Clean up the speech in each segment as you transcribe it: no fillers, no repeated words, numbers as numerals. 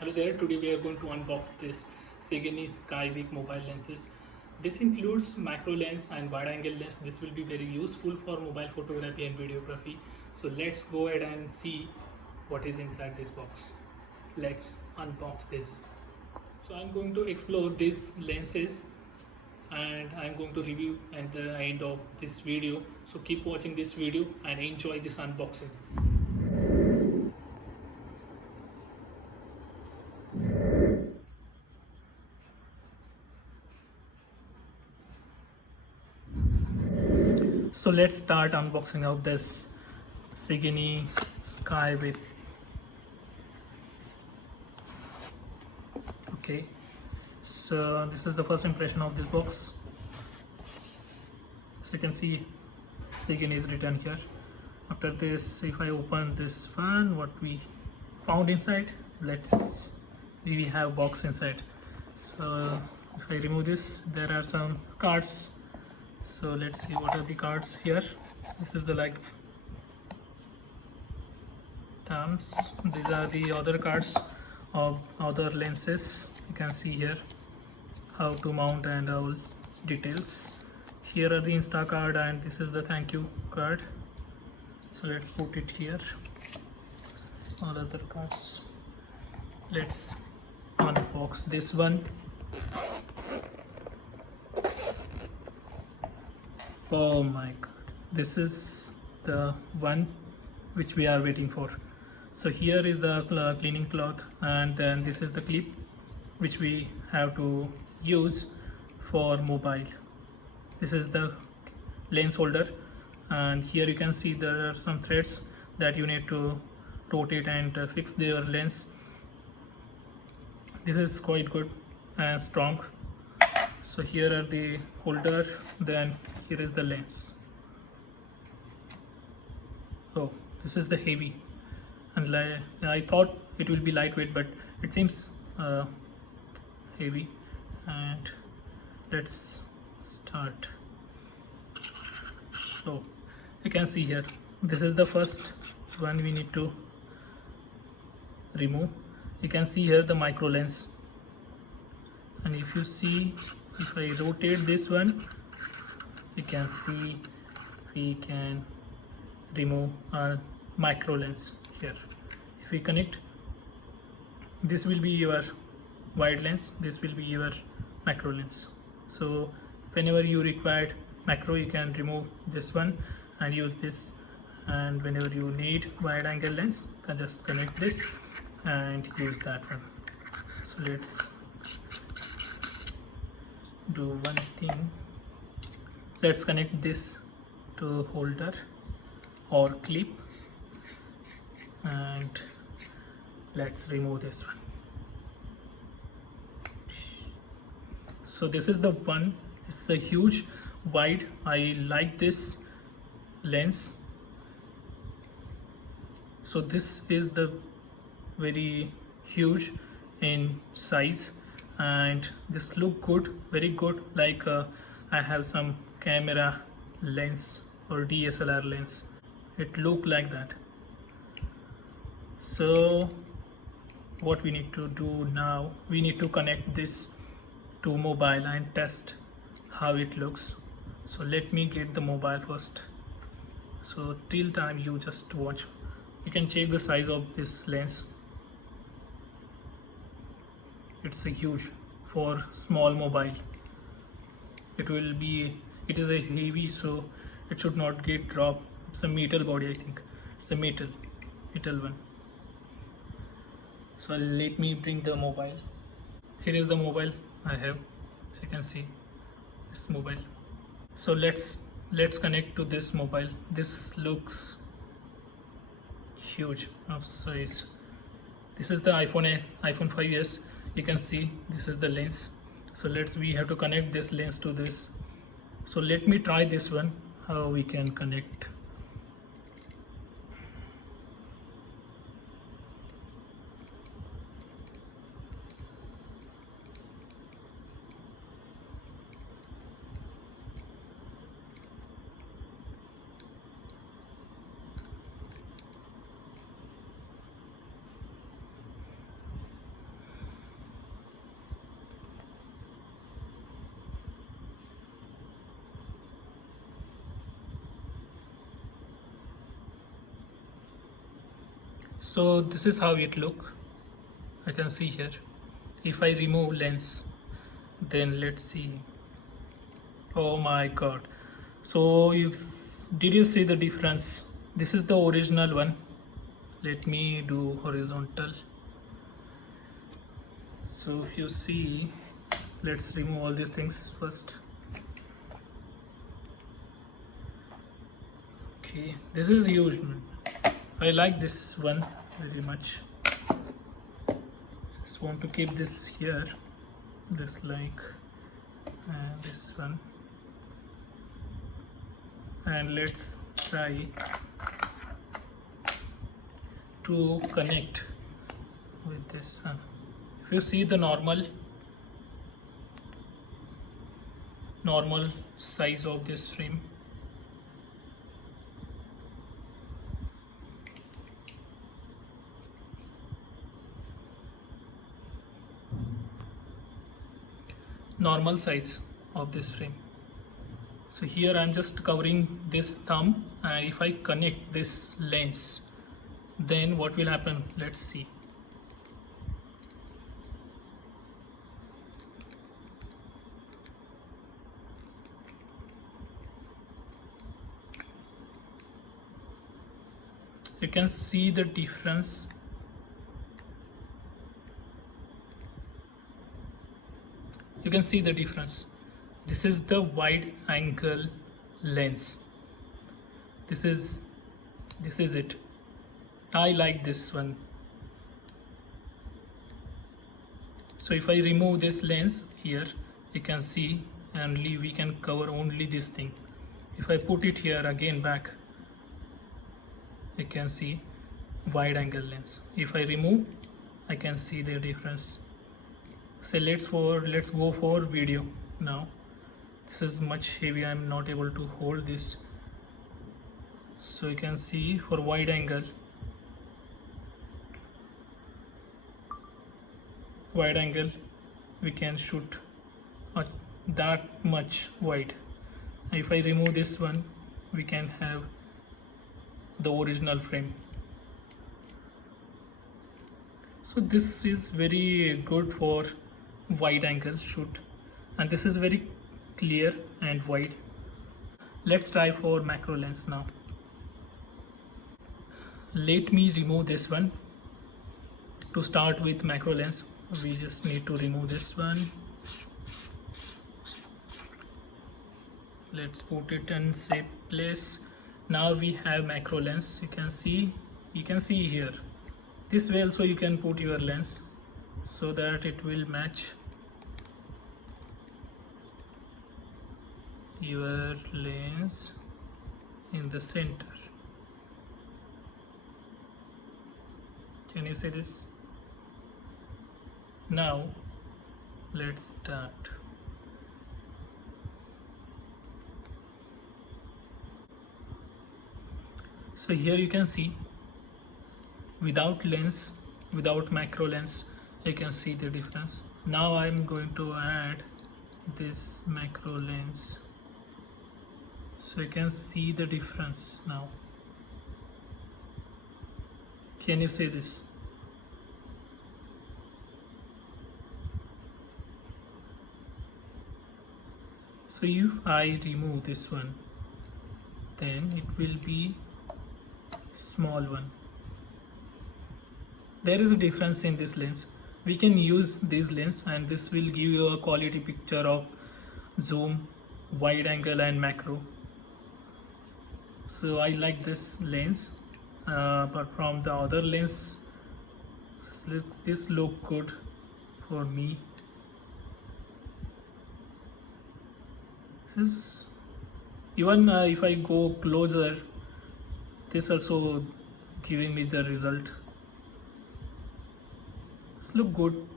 Hello there, today we are going to unbox this Signi Skyvik mobile lenses. This includes macro lens and wide angle lens. This will be very useful for mobile photography and videography. So let's go ahead and see what is inside this box. Let's unbox this. So I'm going to explore these lenses and I'm going to review at the end of this video. So keep watching this video and enjoy this unboxing. So let's start unboxing of this Signi Skyvik. Okay, so this is the first impression of this box. So you can see Signi is written here. After this, if I open this one, what we found inside, we have box inside. So if I remove this, there are some cards. So let's see what are the cards here. This is the terms. These are the other cards of other lenses. You can see here how to mount and all details. Here are the Insta card and this is the thank you card. So let's put it here. All other cards. Let's unbox this one. Oh my god, this is the one which we are waiting for. So here is the cleaning cloth, and then this is the clip which we have to use for mobile. This is the lens holder, and here you can see there are some threads that you need to rotate and fix their lens. This is quite good and strong. So here are the holder, then here is the lens. Oh, this is the heavy, and I thought it will be lightweight, but it seems heavy. And let's start. So you can see here, this is the first one we need to remove. You can see here the micro lens, and if you see, if I rotate this one, you can see we can remove our micro lens here. If we connect, this will be your wide lens, this will be your macro lens. So whenever you require macro, you can remove this one and use this, and whenever you need wide angle lens, you can just connect this and use that one. So let's do one thing. Let's connect this to holder or clip, and let's remove this one. So this is the one. It's a huge wide. I like this lens. So this is the very huge in size, and this look good, very good, like I have some camera lens or DSLR lens, it look like that. So what we need to do now, we need to connect this to mobile and test how it looks. So let me get the mobile first. So till time you just watch, you can check the size of this lens. It's a huge for small mobile. It is a heavy, so it should not get dropped. It's a metal body, I think. It's a metal one. So let me bring the mobile. Here is the mobile I have. So you can see this mobile. So let's connect to this mobile. This looks huge of size. This is the iPhone 5s. You can see this is the lens. So we have to connect this lens to this. So let me try this one, how we can connect. So this is how it look. I can see here. If I remove lens, then let's see. Oh my god. So did you see the difference? This is the original one. Let me do horizontal. So if you see, let's remove all these things first. Okay, this is huge, man. I like this one very much. Just want to keep this here, this like, and this one, and let's try to connect with this one. If you see the normal size of this frame, normal size of this frame. So here I'm just covering this thumb, and if I connect this lens, then what will happen? Let's see. You can see the difference. You can see the difference. This is the wide angle lens. This is it. I like this one. So if I remove this lens here, you can see only we can cover only this thing. If I put it here again back, you can see wide angle lens. If I remove, I can see the difference. So let's go for video now. This is much heavy, I'm not able to hold this. So you can see for wide angle we can shoot that much wide. If I remove this one, we can have the original frame. So this is very good for wide angle shoot, and this is very clear and wide. Let's try for macro lens now. Let me remove this one. To start with macro lens, we just need to remove this one. Let's put it in safe place. Now we have macro lens. You can see here. This way also you can put your lens so that it will match your lens in the center. Can you see this? Now let's start. So here you can see without lens, without macro lens, you can see the difference. Now I'm going to add this macro lens, so you can see the difference now. Can you see this? So if I remove this one, then it will be small one. There is a difference in this lens. We can use this lens, and this will give you a quality picture of zoom, wide angle and macro. So I like this lens, but from the other lens, this look good for me. Even if I go closer, this also giving me the result. This look good.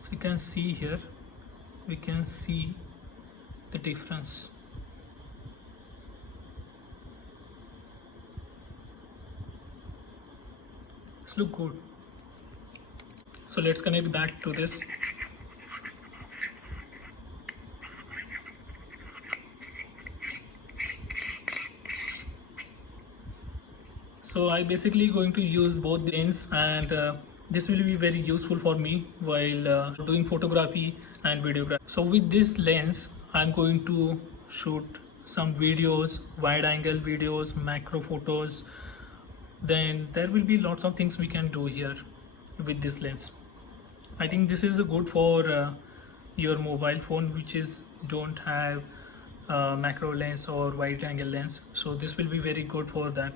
So you can see here, we can see the difference. This look good. So let's connect back to this. So I basically going to use both the lens, and this will be very useful for me while doing photography and videography. So with this lens I'm going to shoot some videos, wide angle videos, macro photos. Then there will be lots of things we can do here with this lens. I think this is good for your mobile phone which is don't have macro lens or wide angle lens. So this will be very good for that.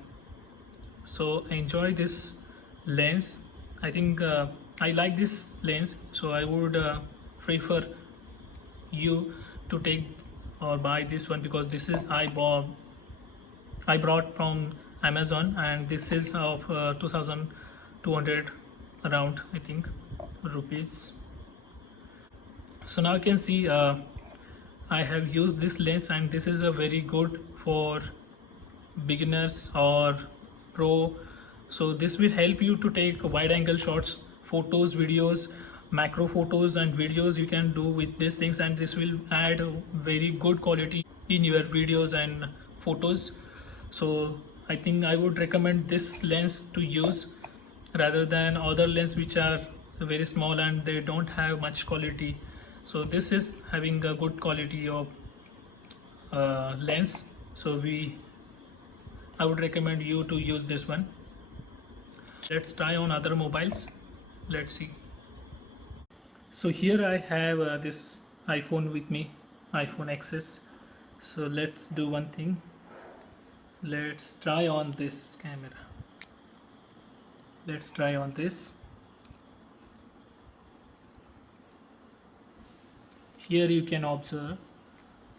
So enjoy this lens. I think I like this lens, so I would prefer you to take or buy this one, because this is I brought from Amazon, and this is of 2200 around, I think, rupees. So now you can see I have used this lens, and this is a very good for beginners or pro. So this will help you to take wide angle shots, photos, videos, macro photos and videos you can do with these things, and this will add a very good quality in your videos and photos. So I think I would recommend this lens to use rather than other lens which are very small and they don't have much quality. So this is having a good quality of lens. So I would recommend you to use this one. Let's try on other mobiles. Let's see. So here I have this iPhone with me, iPhone XS. So let's do one thing. Let's try on this camera. Let's try on this. Here you can observe,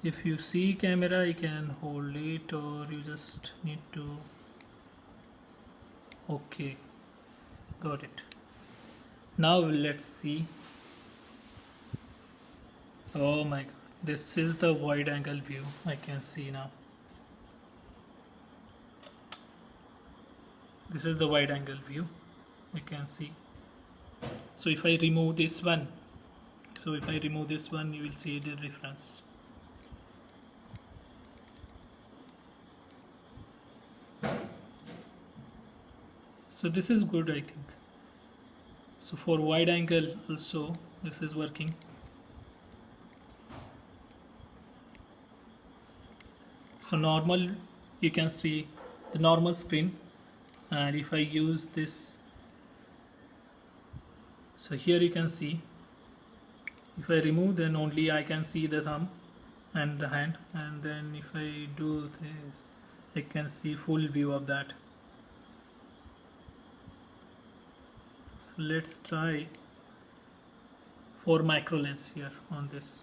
if you see camera you can hold it, or you just need to, okay, got it. Now let's see. Oh my god, this is the wide angle view I can see now. This is the wide angle view you can see. So if I remove this one, you will see the difference. So this is good, I think. So for wide angle also this is working. So normal, you can see the normal screen, and if I use this, so here you can see, if I remove, then only I can see the thumb and the hand, and then if I do this I can see full view of that. So let's try for macro lens here on this.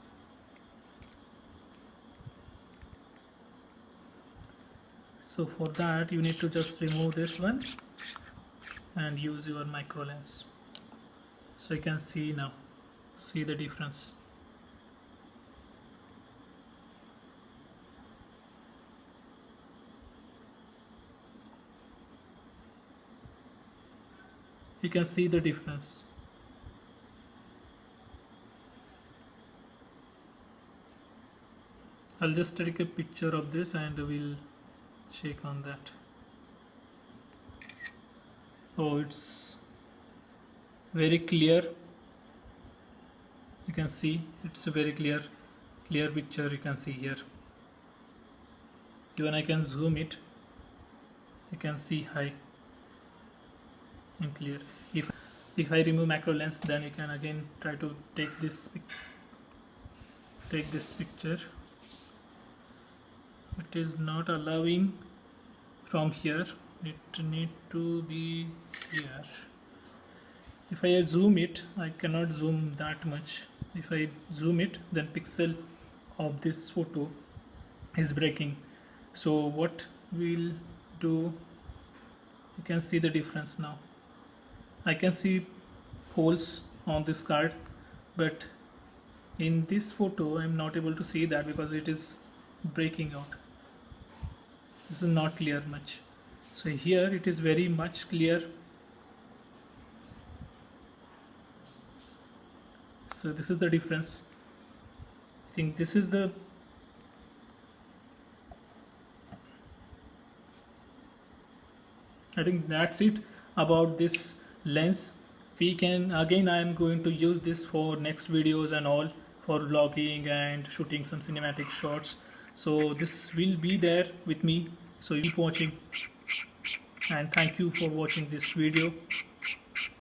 So for that you need to just remove this one and use your micro lens. So you can see now, see the difference. You can see the difference. I'll just take a picture of this and we'll check on that. Oh, it's very clear. You can see it's a very clear picture you can see here. Even I can zoom it, you can see high and clear. If I remove macro lens, then you can again try to take this picture. It is not allowing from here, it need to be here. If I zoom it, I cannot zoom that much. If I zoom it, then pixel of this photo is breaking. So what we'll do, you can see the difference now. I can see holes on this card, but in this photo I'm not able to see that because it is breaking out. This is not clear much. So here it is very much clear. So this is the difference. I think this is the I think that's it about this lens. We can again, I am going to use this for next videos and all, for vlogging and shooting some cinematic shots. So this will be there with me, so keep watching, and thank you for watching this video.